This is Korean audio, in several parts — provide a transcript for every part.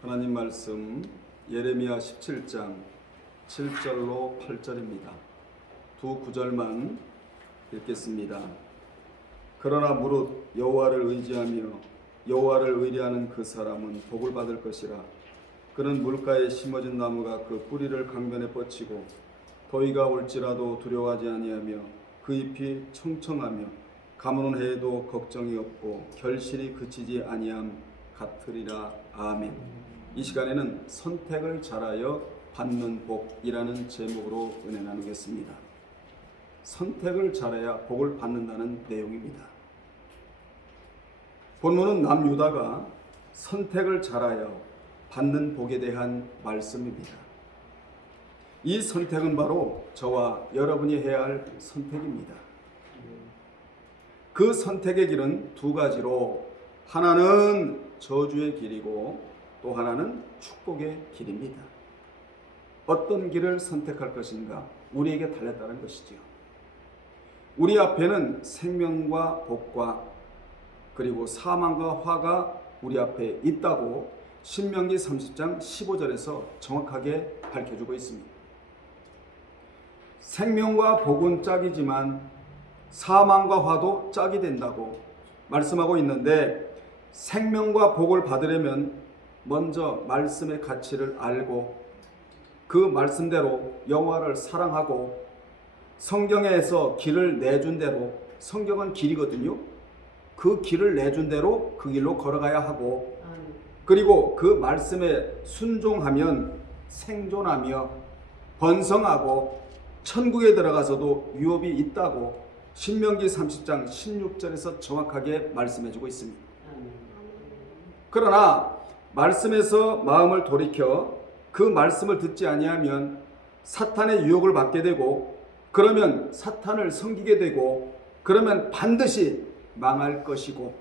하나님 말씀 예레미야 17장 7절로 8절입니다. 두 구절만 읽겠습니다. 그러나 무릇 여호와를 의지하며 여호와를 의뢰하는 그 사람은 복을 받을 것이라. 그는 물가에 심어진 나무가 그 뿌리를 강변에 뻗치고 더위가 올지라도 두려워하지 아니하며 그 잎이 청청하며 가무는 해에도 걱정이 없고 결실이 그치지 아니함 같으리라. 아멘. 이 시간에는 선택을 잘하여 받는 복이라는 제목으로 은혜 나누겠습니다. 선택을 잘해야 복을 받는다는 내용입니다. 본문은 남유다가 선택을 잘하여 받는 복에 대한 말씀입니다. 이 선택은 바로 저와 여러분이 해야 할 선택입니다. 그 선택의 길은 두 가지로, 하나는 저주의 길이고 또 하나는 축복의 길입니다. 어떤 길을 선택할 것인가 우리에게 달렸다는 것이지요. 우리 앞에는 생명과 복과 그리고 사망과 화가 우리 앞에 있다고 신명기 30장 15절에서 정확하게 밝혀주고 있습니다. 생명과 복은 짝이지만 사망과 화도 짝이 된다고 말씀하고 있는데, 생명과 복을 받으려면 먼저 말씀의 가치를 알고 그 말씀대로 여호와를 사랑하고 성경에서 길을 내준 대로, 성경은 길이거든요. 그 길을 내준 대로 그 길로 걸어가야 하고, 그리고 그 말씀에 순종하면 생존하며 번성하고 천국에 들어가서도 유업이 있다고 신명기 30장 16절에서 정확하게 말씀해주고 있습니다. 그러나 말씀에서 마음을 돌이켜 그 말씀을 듣지 아니하면 사탄의 유혹을 받게 되고, 그러면 사탄을 섬기게 되고, 그러면 반드시 망할 것이고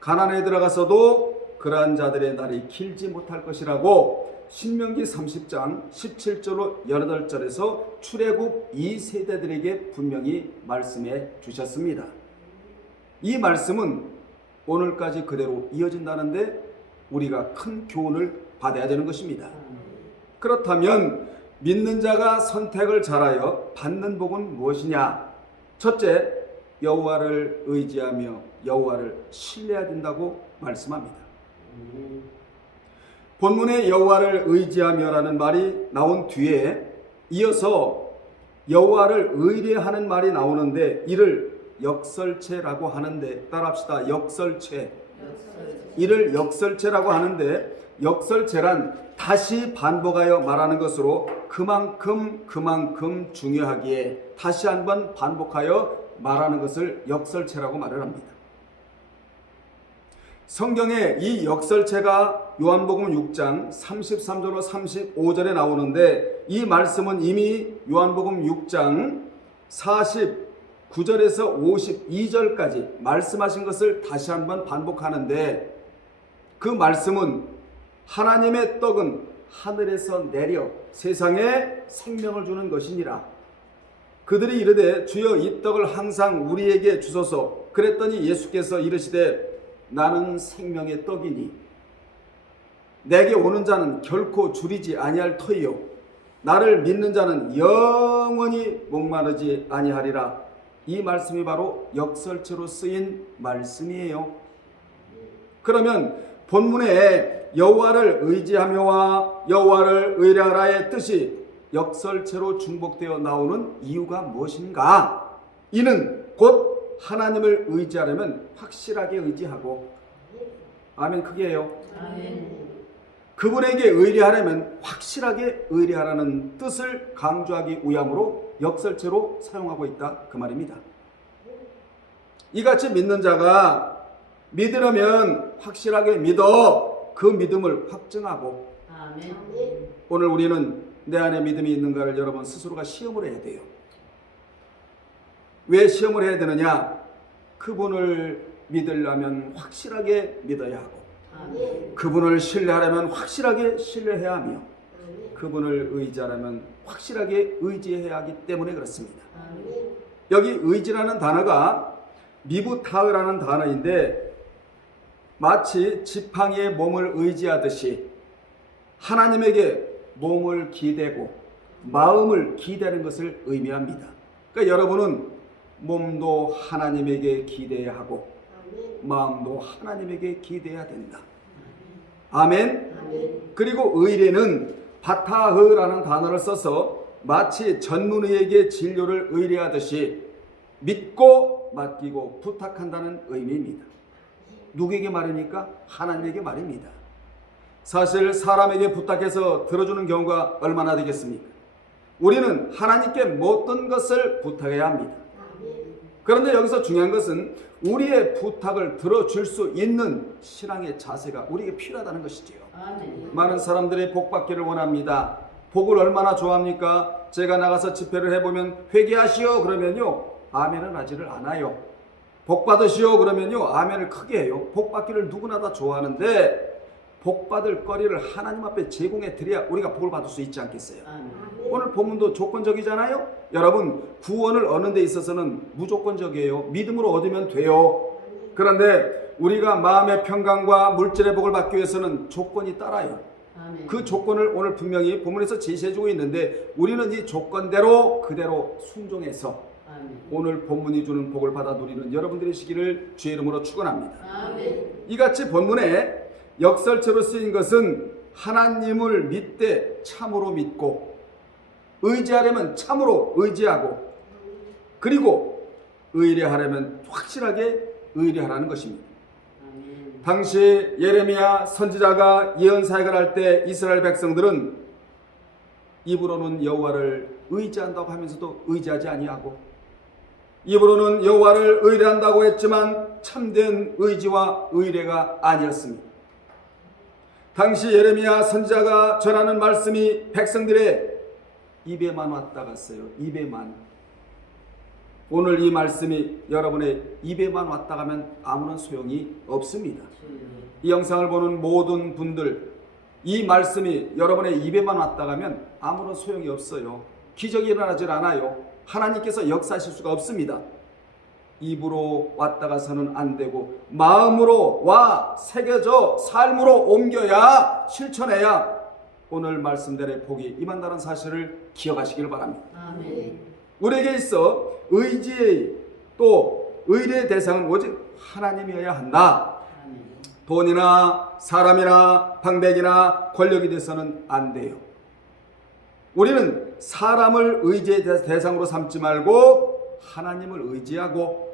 가난에 들어가서도 그러한 자들의 날이 길지 못할 것이라고 신명기 30장 17절로 18절에서 출애굽 2세대들에게 분명히 말씀해 주셨습니다. 이 말씀은 오늘까지 그대로 이어진다는데 우리가 큰 교훈을 받아야 되는 것입니다. 그렇다면 믿는 자가 선택을 잘하여 받는 복은 무엇이냐? 첫째, 여호와를 의지하며 여호와를 신뢰해야 된다고 말씀합니다. 본문에 여호와를 의지하며라는 말이 나온 뒤에 이어서 여호와를 의뢰하는 말이 나오는데, 이를 역설체라고 하는데, 따라합시다. 역설체. 이를 역설체라고 하는데, 역설체란 다시 반복하여 말하는 것으로 그만큼 중요하기에 다시 한번 반복하여 말하는 것을 역설체라고 말을 합니다. 성경에 이 역설체가 요한복음 6장 33절로 35절에 나오는데, 이 말씀은 이미 요한복음 6장 49절에서 52절까지 말씀하신 것을 다시 한번 반복하는데, 그 말씀은 하나님의 떡은 하늘에서 내려 세상에 생명을 주는 것이니라. 그들이 이르되 주여 이 떡을 항상 우리에게 주소서. 그랬더니 예수께서 이르시되 나는 생명의 떡이니 내게 오는 자는 결코 줄이지 아니할 터이요 나를 믿는 자는 영원히 목마르지 아니하리라. 이 말씀이 바로 역설체로 쓰인 말씀이에요. 그러면 본문에 여호와를 의지하며와 여호와를 의뢰하라의 뜻이 역설체로 중복되어 나오는 이유가 무엇인가? 이는 곧 하나님을 의지하려면 확실하게 의지하고, 아멘. 크게 해요. 아멘. 그분에게 의뢰하려면 확실하게 의뢰하라는 뜻을 강조하기 위함으로 역설체로 사용하고 있다, 그 말입니다. 이같이 믿는 자가 믿으려면 확실하게 믿어 그 믿음을 확증하고, 아멘. 오늘 우리는 내 안에 믿음이 있는가를 여러분 스스로가 시험을 해야 돼요. 왜 시험을 해야 되느냐? 그분을 믿으려면 확실하게 믿어야 하고, 그분을 신뢰하려면 확실하게 신뢰해야 하며, 그분을 의지하려면 확실하게 의지해야 하기 때문에 그렇습니다. 여기 의지라는 단어가 미부타흐라는 단어인데, 마치 지팡이의 몸을 의지하듯이 하나님에게 몸을 기대고 마음을 기대하는 것을 의미합니다. 그러니까 여러분은 몸도 하나님에게 기대해야 하고 마음도 하나님에게 기대해야 된다. 아멘. 그리고 의뢰는 바타흐라는 단어를 써서 마치 전문의에게 진료를 의뢰하듯이 믿고 맡기고 부탁한다는 의미입니다. 누구에게 말입니까? 하나님에게 말입니다. 사실 사람에게 부탁해서 들어주는 경우가 얼마나 되겠습니까? 우리는 하나님께 모든 것을 부탁해야 합니다. 그런데 여기서 중요한 것은 우리의 부탁을 들어줄 수 있는 신앙의 자세가 우리에게 필요하다는 것이지요. 많은 사람들이 복 받기를 원합니다. 복을 얼마나 좋아합니까? 제가 나가서 집회를 해보면 회개하시오 그러면요 아멘은 하지를 않아요. 복 받으시오 그러면요 아멘을 크게 해요. 복 받기를 누구나 다 좋아하는데 복 받을 거리를 하나님 앞에 제공해 드려야 우리가 복을 받을 수 있지 않겠어요? 오늘 본문도 조건적이잖아요. 여러분 구원을 얻는 데 있어서는 무조건적이에요. 믿음으로 얻으면 돼요. 그런데 우리가 마음의 평강과 물질의 복을 받기 위해서는 조건이 따라요. 그 조건을 오늘 분명히 본문에서 제시해주고 있는데 우리는 이 조건대로 그대로 순종해서 오늘 본문이 주는 복을 받아 누리는 여러분들의 시기를 주의 이름으로 축원합니다. 이같이 본문에 역설체로 쓰인 것은 하나님을 믿되 참으로 믿고 의지하려면 참으로 의지하고 그리고 의뢰하려면 확실하게 의뢰하라는 것입니다. 당시 예레미야 선지자가 예언 사역을 할 때 이스라엘 백성들은 입으로는 여호와를 의지한다고 하면서도 의지하지 아니하고 입으로는 여호와를 의뢰한다고 했지만 참된 의지와 의뢰가 아니었습니다. 당시 예레미야 선지자가 전하는 말씀이 백성들의 입에만 왔다 갔어요. 입에만. 오늘 이 말씀이 여러분의 입에만 왔다 가면 아무런 소용이 없습니다. 이 영상을 보는 모든 분들 이 말씀이 여러분의 입에만 왔다 가면 아무런 소용이 없어요. 기적이 일어나질 않아요. 하나님께서 역사하실 수가 없습니다. 입으로 왔다 가서는 안 되고 마음으로 와 새겨져 삶으로 옮겨야 실천해야 오늘 말씀대로 복이 임한다는 사실을 기억하시길 바랍니다. 아멘. 우리에게 있어 의지의 또 의뢰의 대상은 오직 하나님이어야 한다. 아멘. 돈이나 사람이나 방백이나 권력이 돼서는 안 돼요. 우리는 사람을 의지의 대상으로 삼지 말고 하나님을 의지하고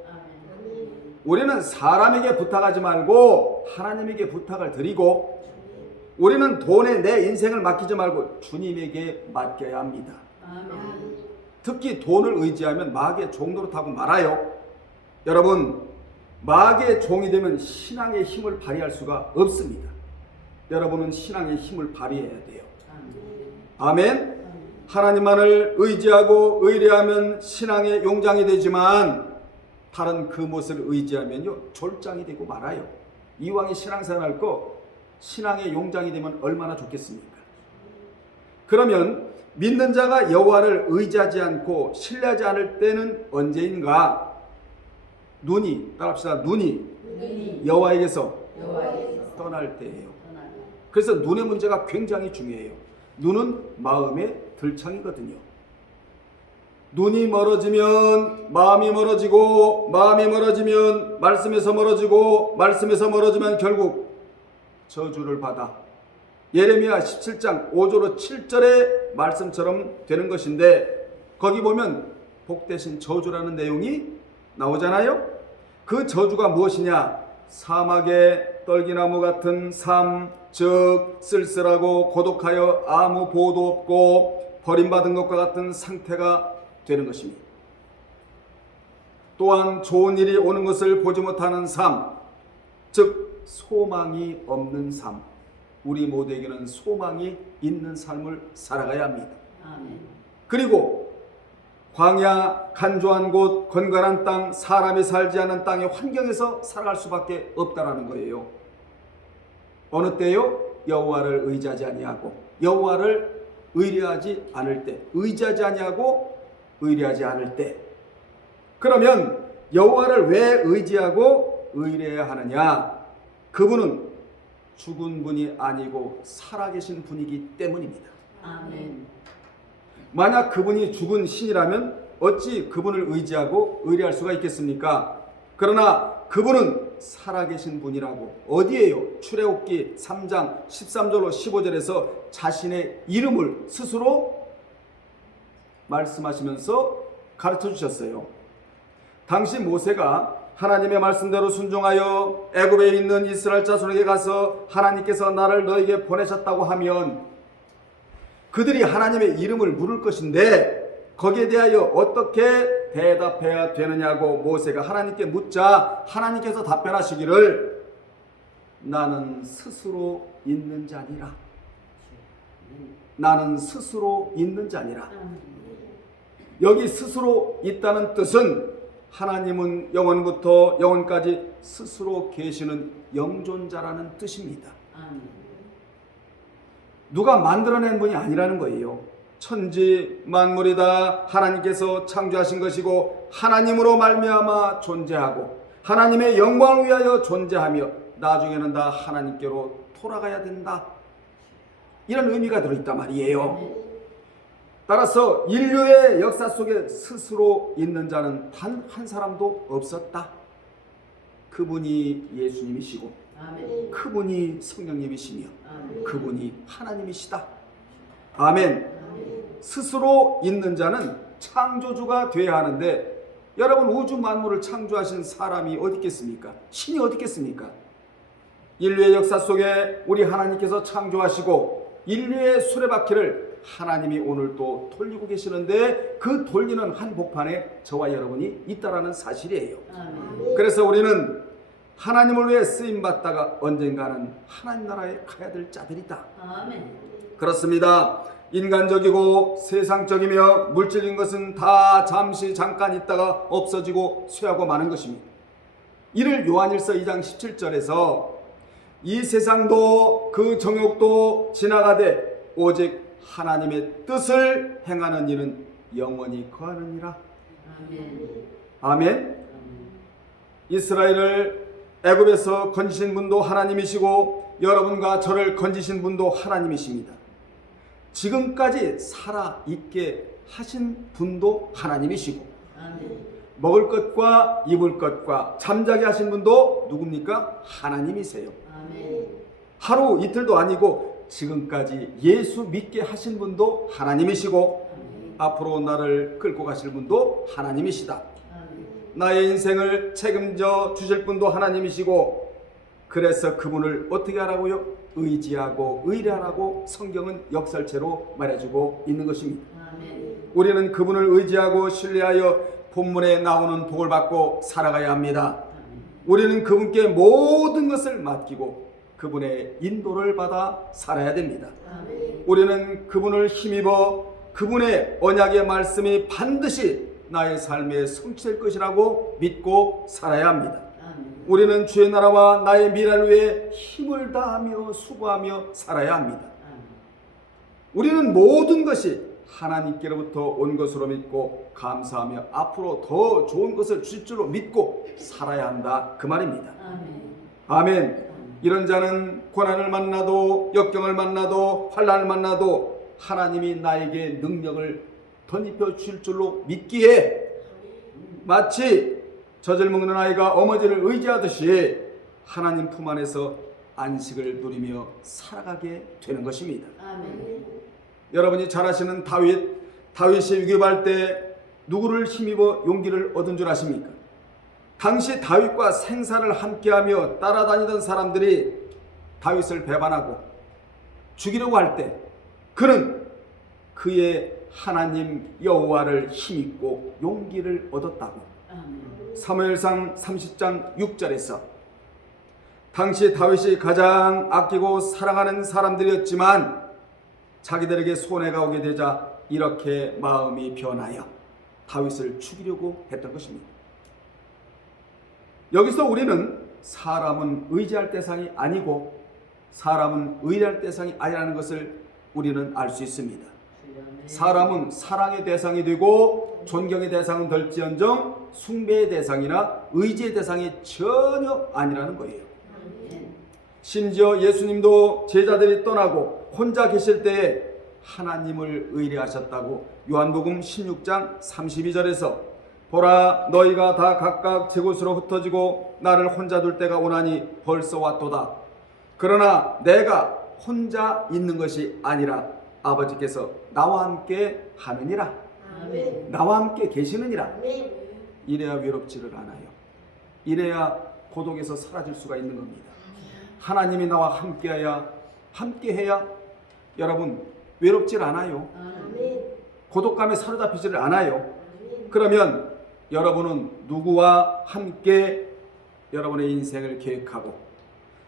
우리는 사람에게 부탁하지 말고 하나님에게 부탁을 드리고 우리는 돈에 내 인생을 맡기지 말고 주님에게 맡겨야 합니다. 아멘. 특히 돈을 의지하면 마귀의 종로로 타고 말아요. 여러분 마귀의 종이 되면 신앙의 힘을 발휘할 수가 없습니다. 여러분은 신앙의 힘을 발휘해야 돼요. 아멘. 하나님만을 의지하고 의뢰하면 신앙의 용장이 되지만 다른 그 무엇을 의지하면요 졸장이 되고 말아요. 이왕에 신앙생활 할 거 신앙의 용장이 되면 얼마나 좋겠습니까? 그러면 믿는 자가 여호와를 의지하지 않고 신뢰하지 않을 때는 언제인가? 눈이 따라합시다. 눈이 여호와에게서 떠날 때예요. 그래서 눈의 문제가 굉장히 중요해요. 눈은 마음의 들창이거든요. 눈이 멀어지면 마음이 멀어지고 마음이 멀어지면 말씀에서 멀어지고 말씀에서 멀어지면 결국 저주를 받아 예레미야 17장 5절로 7절의 말씀처럼 되는 것인데 거기 보면 복 대신 저주라는 내용이 나오잖아요. 그 저주가 무엇이냐? 사막의 떨기나무 같은 삶, 즉 쓸쓸하고 고독하여 아무 보호도 없고 버림받은 것과 같은 상태가 되는 것입니다. 또한 좋은 일이 오는 것을 보지 못하는 삶, 즉 소망이 없는 삶. 우리 모두에게는 소망이 있는 삶을 살아가야 합니다. 아멘. 그리고 광야, 간조한 곳, 건강한 땅, 사람이 살지 않은 땅의 환경에서 살아갈 수밖에 없다라는 거예요. 어느 때요? 여호와를 의지하지 아니하고 여호와를 의뢰하지 않을 때, 의지하지 아니하고 의뢰하지 않을 때. 그러면 여호와를 왜 의지하고 의뢰해야 하느냐? 그분은 죽은 분이 아니고 살아계신 분이기 때문입니다. 아멘. 만약 그분이 죽은 신이라면 어찌 그분을 의지하고 의뢰할 수가 있겠습니까? 그러나 그분은 살아계신 분이라고 어디에요? 출애굽기 3장 13절로 15절에서 자신의 이름을 스스로 말씀하시면서 가르쳐 주셨어요. 당시 모세가 하나님의 말씀대로 순종하여 애굽에 있는 이스라엘 자손에게 가서 하나님께서 나를 너에게 보내셨다고 하면 그들이 하나님의 이름을 물을 것인데 거기에 대하여 어떻게 대답해야 되느냐고 모세가 하나님께 묻자 하나님께서 답변하시기를 나는 스스로 있는 자니라. 나는 스스로 있는 자니라. 여기 스스로 있다는 뜻은 하나님은 영원부터 영원까지 스스로 계시는 영존자라는 뜻입니다. 누가 만들어낸 분이 아니라는 거예요. 천지 만물이 다 하나님께서 창조하신 것이고 하나님으로 말미암아 존재하고 하나님의 영광을 위하여 존재하며 나중에는 다 하나님께로 돌아가야 된다. 이런 의미가 들어있단 말이에요. 따라서 인류의 역사 속에 스스로 있는 자는 단 한 사람도 없었다. 그분이 예수님이시고 그분이 성령님이시며 그분이 하나님이시다. 아멘. 스스로 있는 자는 창조주가 되어야 하는데 여러분 우주 만물을 창조하신 사람이 어디 있겠습니까? 신이 어디 있겠습니까? 인류의 역사 속에 우리 하나님께서 창조하시고 인류의 수레바퀴를 하나님이 오늘 또 돌리고 계시는데 그 돌리는 한복판에 저와 여러분이 있다라는 사실이에요. 그래서 우리는 하나님을 위해 쓰임받다가 언젠가는 하나님 나라에 가야 될 자들이다. 그렇습니다. 인간적이고 세상적이며 물질인 것은 다 잠시 잠깐 있다가 없어지고 쇠하고 마는 것입니다. 이를 요한일서 2장 17절에서 이 세상도 그 정욕도 지나가되 오직 하나님의 뜻을 행하는 이는 영원히 거하느니라. 아멘. 이스라엘을 애굽에서 건지신 분도 하나님이시고 여러분과 저를 건지신 분도 하나님이십니다. 지금까지 살아있게 하신 분도 하나님이시고 먹을 것과 입을 것과 잠자게 하신 분도 누굽니까? 하나님이세요. 하루 이틀도 아니고 지금까지 예수 믿게 하신 분도 하나님이시고 앞으로 나를 끌고 가실 분도 하나님이시다. 나의 인생을 책임져 주실 분도 하나님이시고 그래서 그분을 어떻게 하라고요? 의지하고 의뢰하라고 성경은 역설체로 말해주고 있는 것입니다. 우리는 그분을 의지하고 신뢰하여 본문에 나오는 복을 받고 살아가야 합니다. 우리는 그분께 모든 것을 맡기고 그분의 인도를 받아 살아야 됩니다. 우리는 그분을 힘입어 그분의 언약의 말씀이 반드시 나의 삶에 성취될 것이라고 믿고 살아야 합니다. 우리는 주의 나라와 나의 미래를 위해 힘을 다하며 수고하며 살아야 합니다. 우리는 모든 것이 하나님께로부터 온 것으로 믿고 감사하며 앞으로 더 좋은 것을 주실 줄로 믿고 살아야 한다 그 말입니다. 아멘. 이런 자는 고난을 만나도 역경을 만나도 환난을 만나도 하나님이 나에게 능력을 덧입혀 주실 줄로 믿기에 마치 젖을 먹는 아이가 어머니를 의지하듯이 하나님 품 안에서 안식을 누리며 살아가게 되는 것입니다. 여러분이 잘 아시는 다윗이 위급할 때 누구를 힘입어 용기를 얻은 줄 아십니까? 당시 다윗과 생사를 함께하며 따라다니던 사람들이 다윗을 배반하고 죽이려고 할 때 그는 그의 하나님 여호와를 힘입고 용기를 얻었다고 사무엘상 30장 6절에서 당시 다윗이 가장 아끼고 사랑하는 사람들이었지만 자기들에게 손해가 오게 되자 이렇게 마음이 변하여 다윗을 죽이려고 했던 것입니다. 여기서 우리는 사람은 의지할 대상이 아니고 사람은 의뢰할 대상이 아니라는 것을 우리는 알 수 있습니다. 사람은 사랑의 대상이 되고 존경의 대상은 될지언정 숭배의 대상이나 의지의 대상이 전혀 아니라는 거예요. 심지어 예수님도 제자들이 떠나고 혼자 계실 때에 하나님을 의뢰하셨다고 요한복음 16장 32절에서 보라 너희가 다 각각 제 곳으로 흩어지고 나를 혼자 둘 때가 오나니 벌써 왔도다. 그러나 내가 혼자 있는 것이 아니라 아버지께서 나와 함께 하느니라. 아멘. 나와 함께 계시느니라. 아멘. 이래야 외롭지를 않아요. 이래야 고독에서 사라질 수가 있는 겁니다. 하나님이 나와 함께해야 여러분 외롭질 않아요. 아멘. 고독감에 사로잡히지를 않아요. 아멘. 그러면 여러분은 누구와 함께 여러분의 인생을 계획하고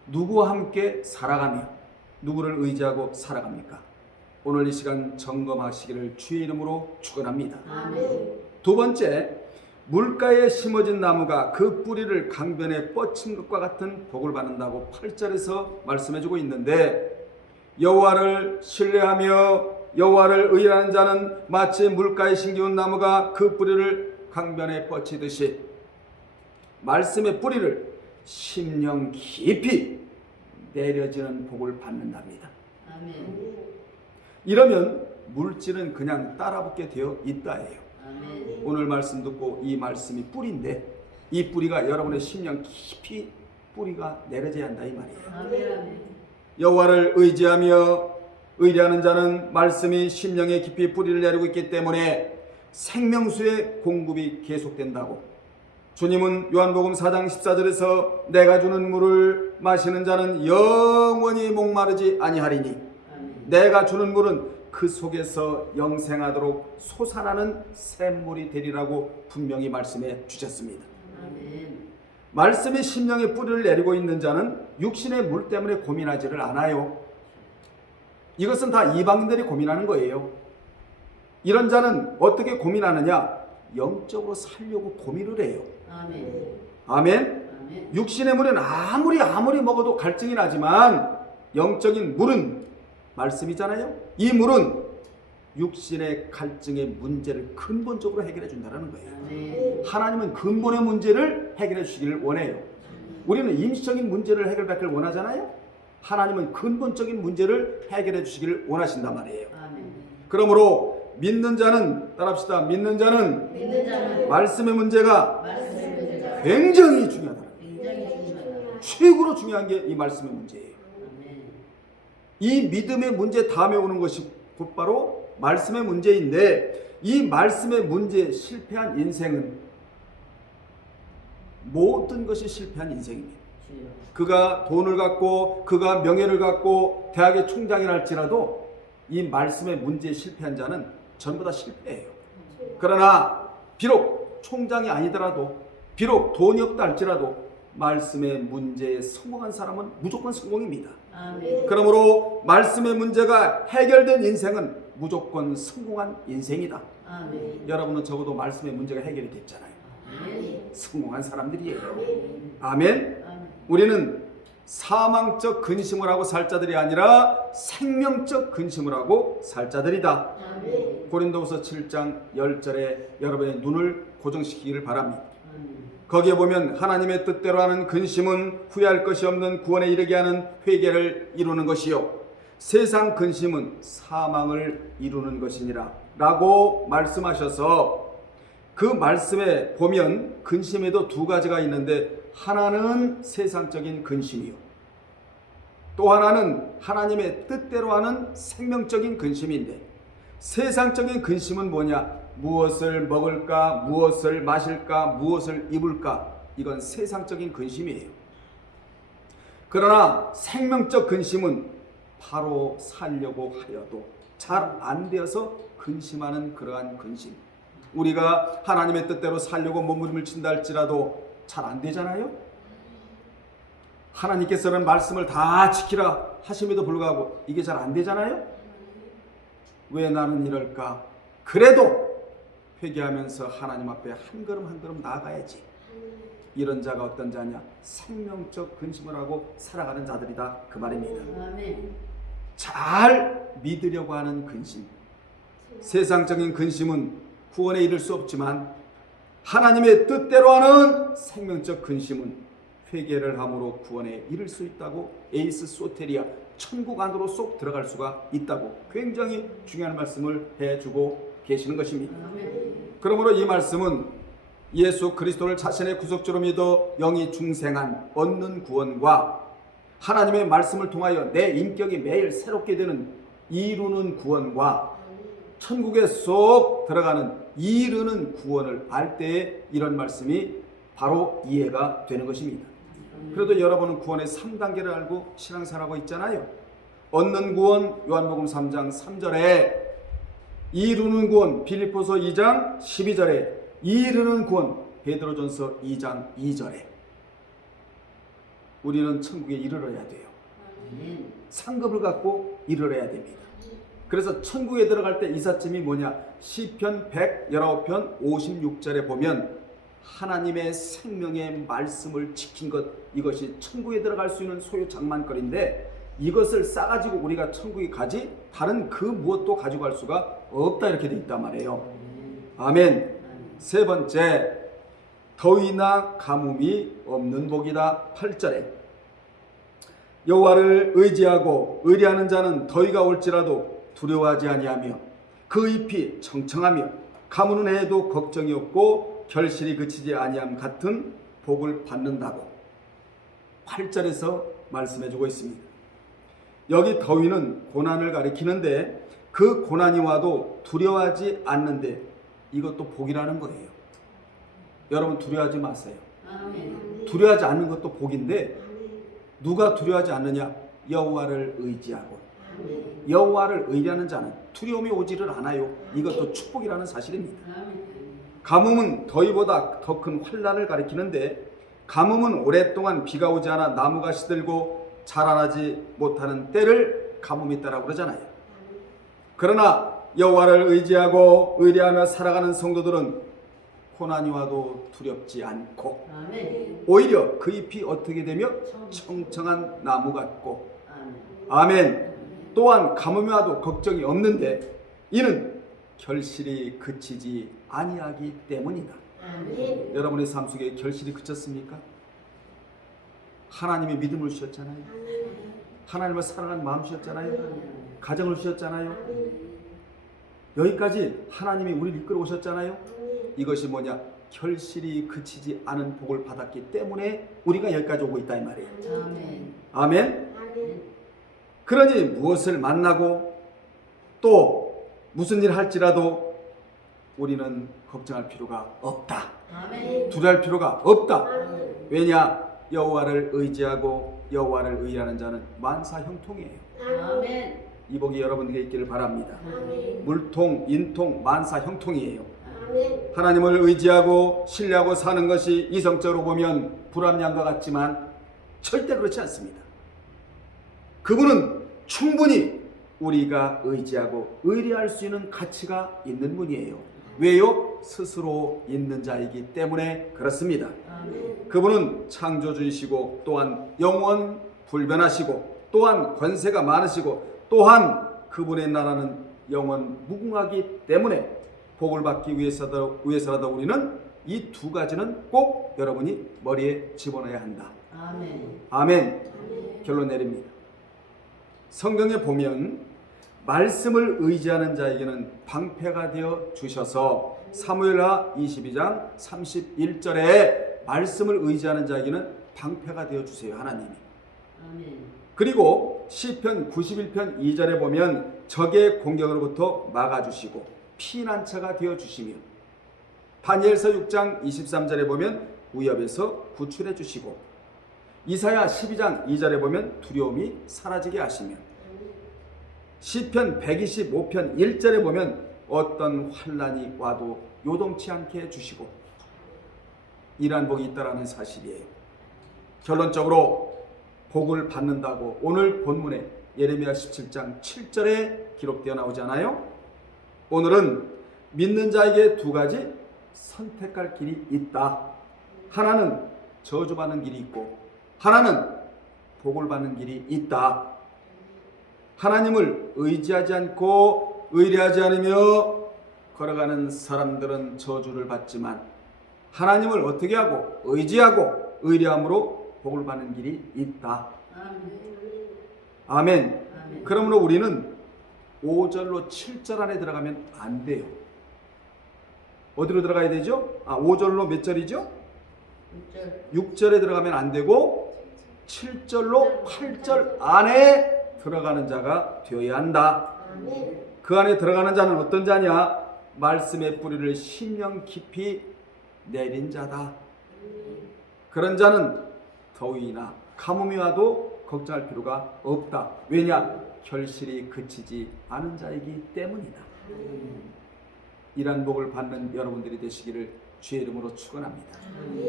누구와 함께 살아가며 누구를 의지하고 살아갑니까? 오늘 이 시간 점검하시기를 주의 이름으로 축원합니다. 아멘. 두 번째, 물가에 심어진 나무가 그 뿌리를 강변에 뻗친 것과 같은 복을 받는다고 8절에서 말씀해주고 있는데, 여호와를 신뢰하며 여호와를 의뢰하는 자는 마치 물가에 심기운 나무가 그 뿌리를 강변에 뻗치듯이 말씀의 뿌리를 심령 깊이 내려지는 복을 받는답니다. 아멘. 이러면 물질은 그냥 따라붙게 되어 있다예요. 아멘. 오늘 말씀 듣고 이 말씀이 뿌리인데 이 뿌리가 여러분의 심령 깊이 뿌리가 내려져야 한다 이 말이에요. 아멘. 여호와를 의지하며 의뢰하는 자는 말씀이 심령에 깊이 뿌리를 내리고 있기 때문에 생명수의 공급이 계속된다고. 주님은 요한복음 4장 14절에서 내가 주는 물을 마시는 자는 영원히 목마르지 아니하리니 아멘. 내가 주는 물은 그 속에서 영생하도록 솟아나는 샘물이 되리라고 분명히 말씀해 주셨습니다. 아멘. 말씀이 심령에 뿌리를 내리고 있는 자는 육신의 물 때문에 고민하지를 않아요. 이것은 다 이방인들이 고민하는 거예요. 이런 자는 어떻게 고민하느냐? 영적으로 살려고 고민을 해요. 아멘. 아멘. 아멘. 육신의 물은 아무리 먹어도 갈증이 나지만 영적인 물은 말씀이잖아요. 이 물은 육신의 갈증의 문제를 근본적으로 해결해 준다는 거예요. 아멘. 하나님은 근본의 문제를 해결해 주시기를 원해요. 우리는 임시적인 문제를 해결받기를 원하잖아요. 하나님은 근본적인 문제를 해결해 주시기를 원하신단 말이에요. 아멘. 그러므로 믿는 자는 따라합시다. 믿는 자는 말씀의 문제가 말씀의 문제가 굉장히 중요하다. 굉장히 중요하다. 최고로 중요한 게 이 말씀의 문제예요. 아멘. 이 믿음의 문제 다음에 오는 것이 곧바로 말씀의 문제인데, 이 말씀의 문제에 실패한 인생은 모든 것이 실패한 인생입니다. 주여. 그가 돈을 갖고 그가 명예를 갖고 대학의 총장이랄지라도 이 말씀의 문제에 실패한 자는 전부 다 실패해요. 그러나 비록 총장이 아니더라도 비록 돈이 없다 할지라도 말씀의 문제에 성공한 사람은 무조건 성공입니다. 아멘. 그러므로 말씀의 문제가 해결된 인생은 무조건 성공한 인생이다. 아멘. 여러분은 적어도 말씀의 문제가 해결이 됐잖아요. 아멘. 성공한 사람들이에요. 아멘. 아멘. 아멘. 우리는 사망적 근심을 하고 살 자들이 아니라 생명적 근심을 하고 살 자들이다. 아멘. 고린도후서 7장 10절에 여러분의 눈을 고정시키기를 바랍니다. 아멘. 거기에 보면 하나님의 뜻대로 하는 근심은 후회할 것이 없는 구원에 이르게 하는 회개를 이루는 것이요 세상 근심은 사망을 이루는 것이니라 라고 말씀하셔서, 그 말씀에 보면 근심에도 두 가지가 있는데 하나는 세상적인 근심이요 또 하나는 하나님의 뜻대로 하는 생명적인 근심인데, 세상적인 근심은 뭐냐? 무엇을 먹을까, 무엇을 마실까, 무엇을 입을까, 이건 세상적인 근심이에요. 그러나 생명적 근심은 바로 살려고 하여도 잘 안 되어서 근심하는 그러한 근심. 우리가 하나님의 뜻대로 살려고 몸부림을 친다 할지라도 잘 안 되잖아요. 하나님께서는 말씀을 다 지키라 하심에도 불구하고 이게 잘 안 되잖아요. 왜 나는 이럴까? 그래도 회개하면서 하나님 앞에 한 걸음 한 걸음 나아가야지. 이런 자가 어떤 자냐? 생명적 근심을 하고 살아가는 자들이다 그 말입니다. 아멘. 잘 믿으려고 하는 근심. 세상적인 근심은 구원에 이를 수 없지만 하나님의 뜻대로 하는 생명적 근심은 회개를 함으로 구원에 이를 수 있다고, 에이스 소테리아, 천국 안으로 쏙 들어갈 수가 있다고 굉장히 중요한 말씀을 해주고 계시는 것입니다. 그러므로 이 말씀은 예수 그리스도를 자신의 구속주로 믿어 영이 중생한 얻는 구원과 하나님의 말씀을 통하여 내 인격이 매일 새롭게 되는 이루는 구원과 천국에 쏙 들어가는 이르는 구원을 알 때에 이런 말씀이 바로 이해가 되는 것입니다. 그래도 여러분은 구원의 3단계를 알고 신앙생활하고 있잖아요. 얻는 구원 요한복음 3장 3절에, 이루는 구원 빌립보서 2장 12절에, 이르는 구원 베드로전서 2장 2절에. 우리는 천국에 이르러야 돼요. 상급을 갖고 이르러야 됩니다. 그래서 천국에 들어갈 때 이삿짐이 뭐냐? 시편 119편 56절에 보면 하나님의 생명의 말씀을 지킨 것, 이것이 천국에 들어갈 수 있는 소유 장만거리인데, 이것을 싸가지고 우리가 천국에 가지 다른 그 무엇도 가지고 갈 수가 없다, 이렇게 돼 있단 말이에요. 아멘. 세 번째, 더위나 가뭄이 없는 복이다. 8절에 여호와를 의지하고 의뢰하는 자는 더위가 올지라도 두려워하지 아니하며 그 잎이 청청하며 가무는 해도 걱정이 없고 결실이 그치지 아니함 같은 복을 받는다고 8절에서 말씀해주고 있습니다. 여기 더위는 고난을 가리키는데, 그 고난이 와도 두려워하지 않는데 이것도 복이라는 거예요. 여러분 두려워하지 마세요. 두려워하지 않는 것도 복인데, 누가 두려워하지 않느냐? 여호와를 의지하고 여호와를 의뢰하는 자는 두려움이 오지를 않아요. 이것도 축복이라는 사실입니다. 가뭄은 더위보다 더 큰 환난을 가리키는데, 가뭄은 오랫동안 비가 오지 않아 나무가 시들고 자라나지 못하는 때를 가뭄이 때라고 그러잖아요. 그러나 여호와를 의지하고 의뢰하며 살아가는 성도들은 고난이 와도 두렵지 않고 오히려 그 잎이 어떻게 되며 청청한 나무 같고, 아멘. 또한 가뭄이 와도 걱정이 없는데 이는 결실이 그치지 아니하기 때문이다. 여러분의 삶 속에 결실이 그쳤습니까? 하나님의 믿음을 주셨잖아요. 하나님을 사랑하는 마음 주셨잖아요. 가정을 주셨잖아요. 여기까지 하나님이 우리를 이끌어 오셨잖아요. 이것이 뭐냐? 결실이 그치지 않은 복을 받았기 때문에 우리가 여기까지 오고 있다, 이 말이에요. 아멘. 그러니 무엇을 만나고 또 무슨 일을 할지라도 우리는 걱정할 필요가 없다. 두려워할 필요가 없다. 왜냐? 여호와를 의지하고 여호와를 의뢰하는 자는 만사 형통이에요. 이 복이 여러분에게 있기를 바랍니다. 물통, 인통, 만사 형통이에요. 하나님을 의지하고 신뢰하고 사는 것이 이성적으로 보면 불합리한것 같지만 절대 그렇지 않습니다. 그분은 충분히 우리가 의지하고 의뢰할 수 있는 가치가 있는 분이에요. 왜요? 스스로 있는 자이기 때문에 그렇습니다. 그분은 창조주이시고 또한 영원 불변하시고 또한 권세가 많으시고 또한 그분의 나라는 영원 무궁하기 때문에 복을 받기 위해서라도 우리는 이 두 가지는 꼭 여러분이 머리에 집어넣어야 한다. 아멘. 결론 내립니다. 성경에 보면 말씀을 의지하는 자에게는 방패가 되어 주셔서 사무엘하 22장 31절에 말씀을 의지하는 자에게는 방패가 되어 주세요, 하나님이. 그리고 시편 91편 2절에 보면 적의 공격으로부터 막아주시고 피난처가 되어 주시며, 다니엘서 6장 23절에 보면 위협에서 구출해 주시고, 이사야 12장 2절에 보면 두려움이 사라지게 하시며, 시편 125편 1절에 보면 어떤 환난이 와도 요동치 않게 해주시고, 이러한 복이 있다라는 사실이에요. 결론적으로 복을 받는다고 오늘 본문에 예레미야 17장 7절에 기록되어 나오잖아요. 오늘은 믿는 자에게 두 가지 선택할 길이 있다. 하나는 저주받는 길이 있고 하나는 복을 받는 길이 있다. 하나님을 의지하지 않고 의뢰하지 않으며 걸어가는 사람들은 저주를 받지만, 하나님을 어떻게 하고 의지하고 의뢰함으로 복을 받는 길이 있다. 아멘. 아멘. 아멘. 그러므로 우리는 5절로 7절 안에 들어가면 안 돼요. 어디로 들어가야 되죠? 5절로 몇 절이죠? 6절에 들어가면 안 되고 7절로 8절 안에 들어가는 자가 되어야 한다. 아멘. 그 안에 들어가는 자는 어떤 자냐? 말씀의 뿌리를 심령 깊이 내린 자다. 그런 자는 더위나 가뭄이 와도 걱정할 필요가 없다. 왜냐? 결실이 그치지 않은 자이기 때문이다. 이러한 복을 받는 여러분들이 되시기를 주의 이름으로 축원합니다.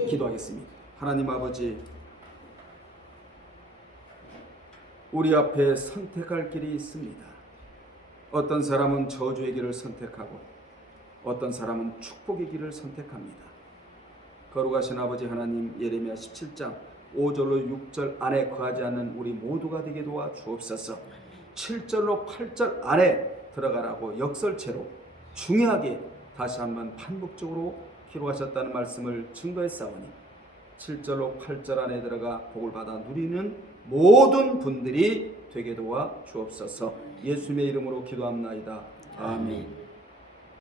기도하겠습니다. 하나님 아버지, 우리 앞에 선택할 길이 있습니다. 어떤 사람은 저주의 길을 선택하고 어떤 사람은 축복의 길을 선택합니다. 거룩하신 아버지 하나님, 예레미야 17장 5절로 6절 안에 거하지 않는 우리 모두가 되게 도와 주옵소서. 7절로 8절 안에 들어가라고 역설체로 중요하게 다시 한번 반복적으로 기록하셨다는 말씀을 증거했사오니 7절로 8절 안에 들어가 복을 받아 누리는 모든 분들이 되게 도와 주옵소서. 예수님의 이름으로 기도합나이다. 아멘.